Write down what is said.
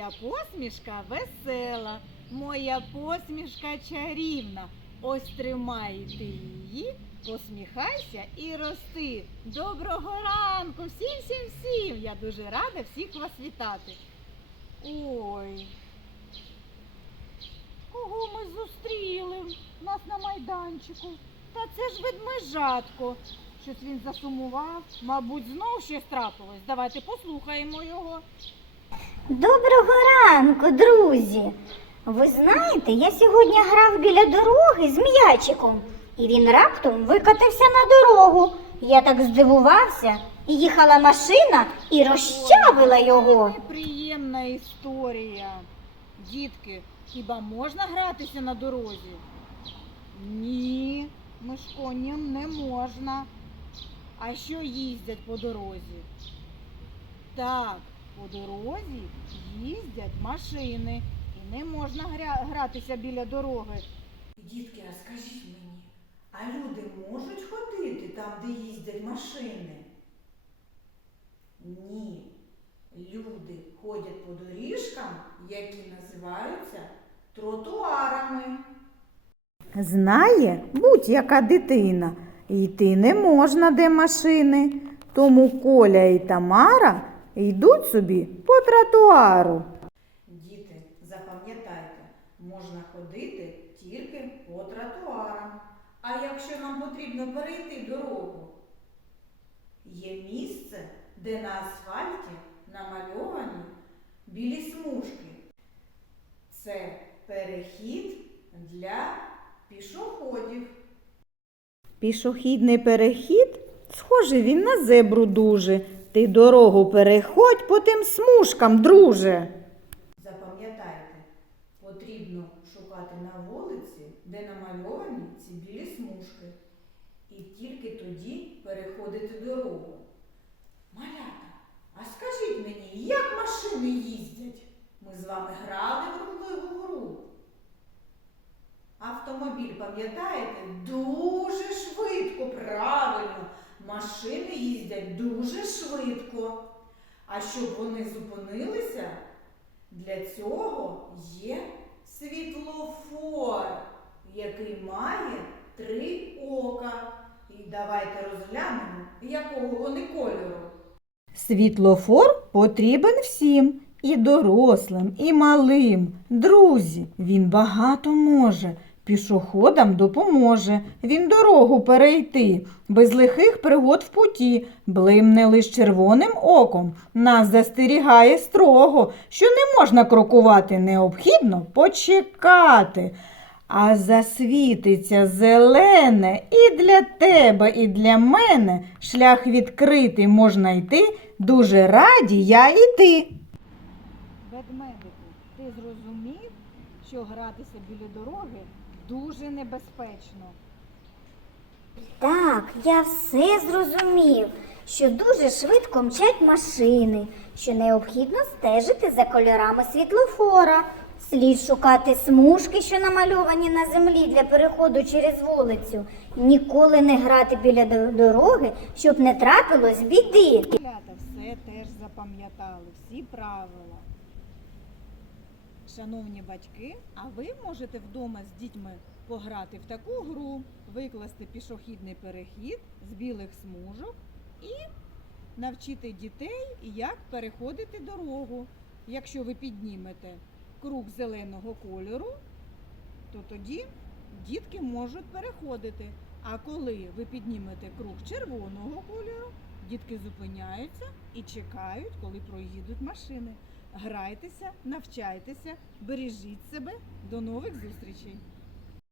усмішка весела, моя посмішка чарівна. Ось тримай ти її, посміхайся і рости. Доброго ранку! Всім, всім, всім! Я дуже рада всіх вас вітати. Ой. Кого ми зустріли? Нас на майданчику. Та це ж ведмежатко. Щось він засумував. Мабуть, знов щось трапилось. Давайте послухаємо його. Доброго ранку, друзі! Ви знаєте, я сьогодні грав біля дороги з м'ячиком, і він раптом викотився на дорогу. Я так здивувався, і їхала машина і розчавила його. Неприємна історія. Дітки, хіба можна гратися на дорозі? Ні, мишконям не можна. А що їздять по дорозі? Так, по дорозі їздять машини. І не можна гратися біля дороги. Дітки, а скажіть мені, а люди можуть ходити там, де їздять машини? Ні. Люди ходять по доріжкам, які називаються тротуарами. Знає будь-яка дитина, йти не можна де машини, тому Коля і Тамара йдуть собі по тротуару. Діти, запам'ятайте, можна ходити тільки по тротуарам. А якщо нам потрібно перейти дорогу, є місце, де на асфальті намальовані білі смужки. Це перехід для пішоходів. Пішохідний перехід, схоже, він на зебру дуже. Ти дорогу переходь по тим смужкам, друже. Запам'ятайте, потрібно шукати на вулиці, де намальовані ці білі смужки. І тільки тоді переходити дорогу. Малята, а скажіть мені, як машини їздять? Ми з вами грали в рухливу гру. Автомобіль, пам'ятаєте, дуже швидко, правильно. Машини їздять дуже швидко. А щоб вони зупинилися, для цього є світлофор, який має три ока. І давайте розглянемо, якого вони кольору. Світлофор потрібен всім, і дорослим, і малим. Друзі, він багато може. Пішоходам допоможе, він дорогу перейти, без лихих пригод в путі, блимне лиш червоним оком, нас застерігає строго, що не можна крокувати, необхідно почекати. А засвітиться зелене і для тебе, і для мене шлях відкритий можна йти. Дуже раді я і ти. Ведмедику, ти зрозумів, що гратися біля дороги дуже небезпечно. Так, я все зрозумів, що дуже швидко мчать машини, що необхідно стежити за кольорами світлофора, слід шукати смужки, що намальовані на землі для переходу через вулицю, ніколи не грати біля дороги, щоб не трапилось біди. Все теж запам'ятали, всі правила. Шановні батьки, а ви можете вдома з дітьми пограти в таку гру, викласти пішохідний перехід з білих смужок і навчити дітей, як переходити дорогу. Якщо ви піднімете круг зеленого кольору, то тоді дітки можуть переходити. А коли ви піднімете круг червоного кольору, дітки зупиняються і чекають, коли проїдуть машини. Грайтеся, навчайтеся, бережіть себе. До нових зустрічей!